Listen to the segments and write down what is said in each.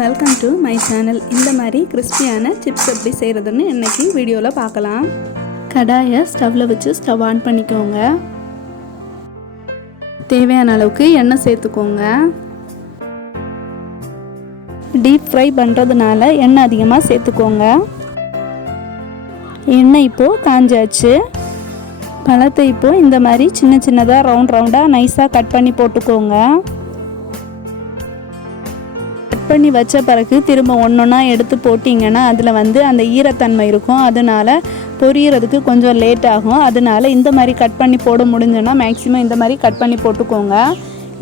Welcome to my channel. இந்த மாதிரி கிறிஸ்பியான சிப்ஸ் எப்படி செய்கிறதுன்னு இன்றைக்கி வீடியோவில் பார்க்கலாம். கடாயை ஸ்டவ்வில் வச்சு ஸ்டவ் ஆன் பண்ணிக்கோங்க. தேவையான அளவுக்கு எண்ணெய் சேர்த்துக்கோங்க. டீப் ஃப்ரை பண்ணுறதுனால எண்ணெய் அதிகமாக சேர்த்துக்கோங்க. எண்ணெய் இப்போது காஞ்சாச்சு. பழத்தை இப்போது இந்த மாதிரி சின்ன சின்னதாக ரவுண்டாக நைஸாக கட் பண்ணி போட்டுக்கோங்க. கட் பண்ணி வச்ச பிறகு திரும்ப ஒன்றா எடுத்து போட்டிங்கன்னா அதில் அந்த ஈரத்தன்மை இருக்கும். அதனால் பொரியறதுக்கு கொஞ்சம் லேட் ஆகும். அதனால் இந்த மாதிரி கட் பண்ணி போட முடிஞ்சோன்னா மேக்ஸிமம் இந்த மாதிரி கட் பண்ணி போட்டுக்கோங்க.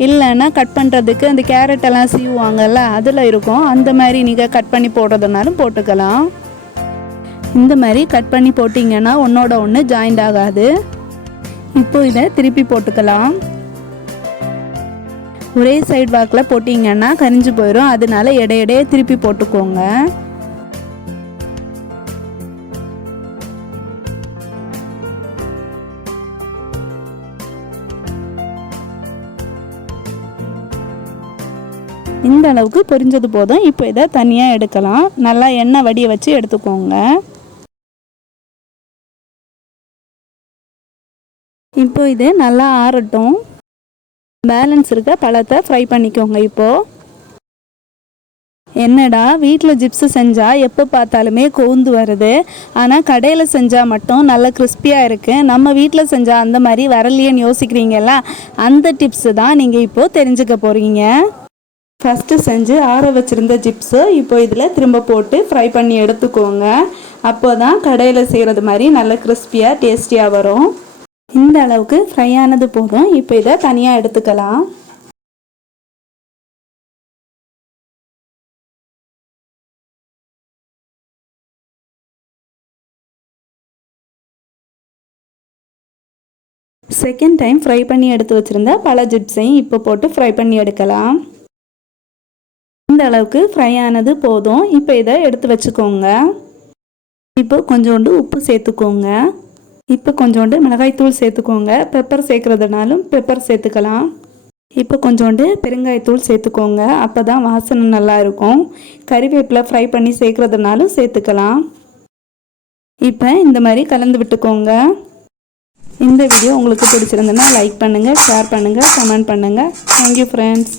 இல்லைன்னா கட் பண்ணுறதுக்கு அந்த கேரட்டெல்லாம் சீவுவாங்கல்ல அதில் இருக்கும். அந்த மாதிரி நீங்கள் கட் பண்ணி போடுறதுனாலும் போட்டுக்கலாம். இந்த மாதிரி கட் பண்ணி போட்டிங்கன்னா ஒன்றோட ஒன்று ஜாயிண்ட் ஆகாது. இப்போ இதை திருப்பி போட்டுக்கலாம். ஒரே சைடு வாக்கில் போட்டிங்கன்னா கரிஞ்சு போயிடும். அதனால இடையிடையே திருப்பி போட்டுக்கோங்க. இந்த அளவுக்கு பொரிஞ்சது போதும். இப்போ இதை தனியாக எடுக்கலாம். நல்லா எண்ணெய் வடிய வச்சு எடுத்துக்கோங்க. இப்போ இது நல்லா ஆறட்டும். பேலன்ஸ் இருக்க பழத்தை ஃப்ரை பண்ணிக்கோங்க. இப்போது என்னடா வீட்டில் ஜிப்ஸு செஞ்சால் எப்போ பார்த்தாலுமே கொவுந்து வருது, ஆனால் கடையில் செஞ்சால் மட்டும் நல்லா கிறிஸ்பியாக இருக்குது, நம்ம வீட்டில் செஞ்சால் அந்த மாதிரி வரலையேன்னு யோசிக்கிறீங்களா? அந்த டிப்ஸு தான் நீங்கள் இப்போது தெரிஞ்சுக்க போகிறீங்க. ஃபஸ்ட்டு செஞ்சு ஆற வச்சுருந்த ஜிப்ஸு இப்போ இதில் திரும்ப போட்டு ஃப்ரை பண்ணி எடுத்துக்கோங்க. அப்போ தான் கடையில் செய்கிறது மாதிரி நல்லா கிறிஸ்பியாக டேஸ்டியாக வரும். இந்த அளவுக்கு ஃப்ரை ஆனது போதும். இப்போ இதை தனியாக எடுத்துக்கலாம். செகண்ட் டைம் ஃப்ரை பண்ணி எடுத்து வச்சுருந்த பல ஜிப்ஸையும் இப்போ போட்டு ஃப்ரை பண்ணி எடுக்கலாம். இந்த அளவுக்கு ஃப்ரை ஆனது போதும். இப்போ இதை எடுத்து வச்சுக்கோங்க. இப்போ கொஞ்சோண்டு உப்பு சேர்த்துக்கோங்க. இப்போ கொஞ்சோண்டு மிளகாய்த்தூள் சேர்த்துக்கோங்க. பெப்பர் சேர்க்குறதுனாலும் பெப்பர் சேர்த்துக்கலாம். இப்போ கொஞ்சோண்டு பெருங்காயத்தூள் சேர்த்துக்கோங்க. அப்போ தான் வாசனை நல்லா இருக்கும். கறிவேப்பிலை ஃப்ரை பண்ணி சேர்க்குறதுனாலும் சேர்த்துக்கலாம். இப்போ இந்த மாதிரி கலந்து விட்டுக்கோங்க. இந்த வீடியோ உங்களுக்கு பிடிச்சிருந்ததுன்னா லைக் பண்ணுங்கள், ஷேர் பண்ணுங்கள், கமெண்ட் பண்ணுங்கள். Thank you friends.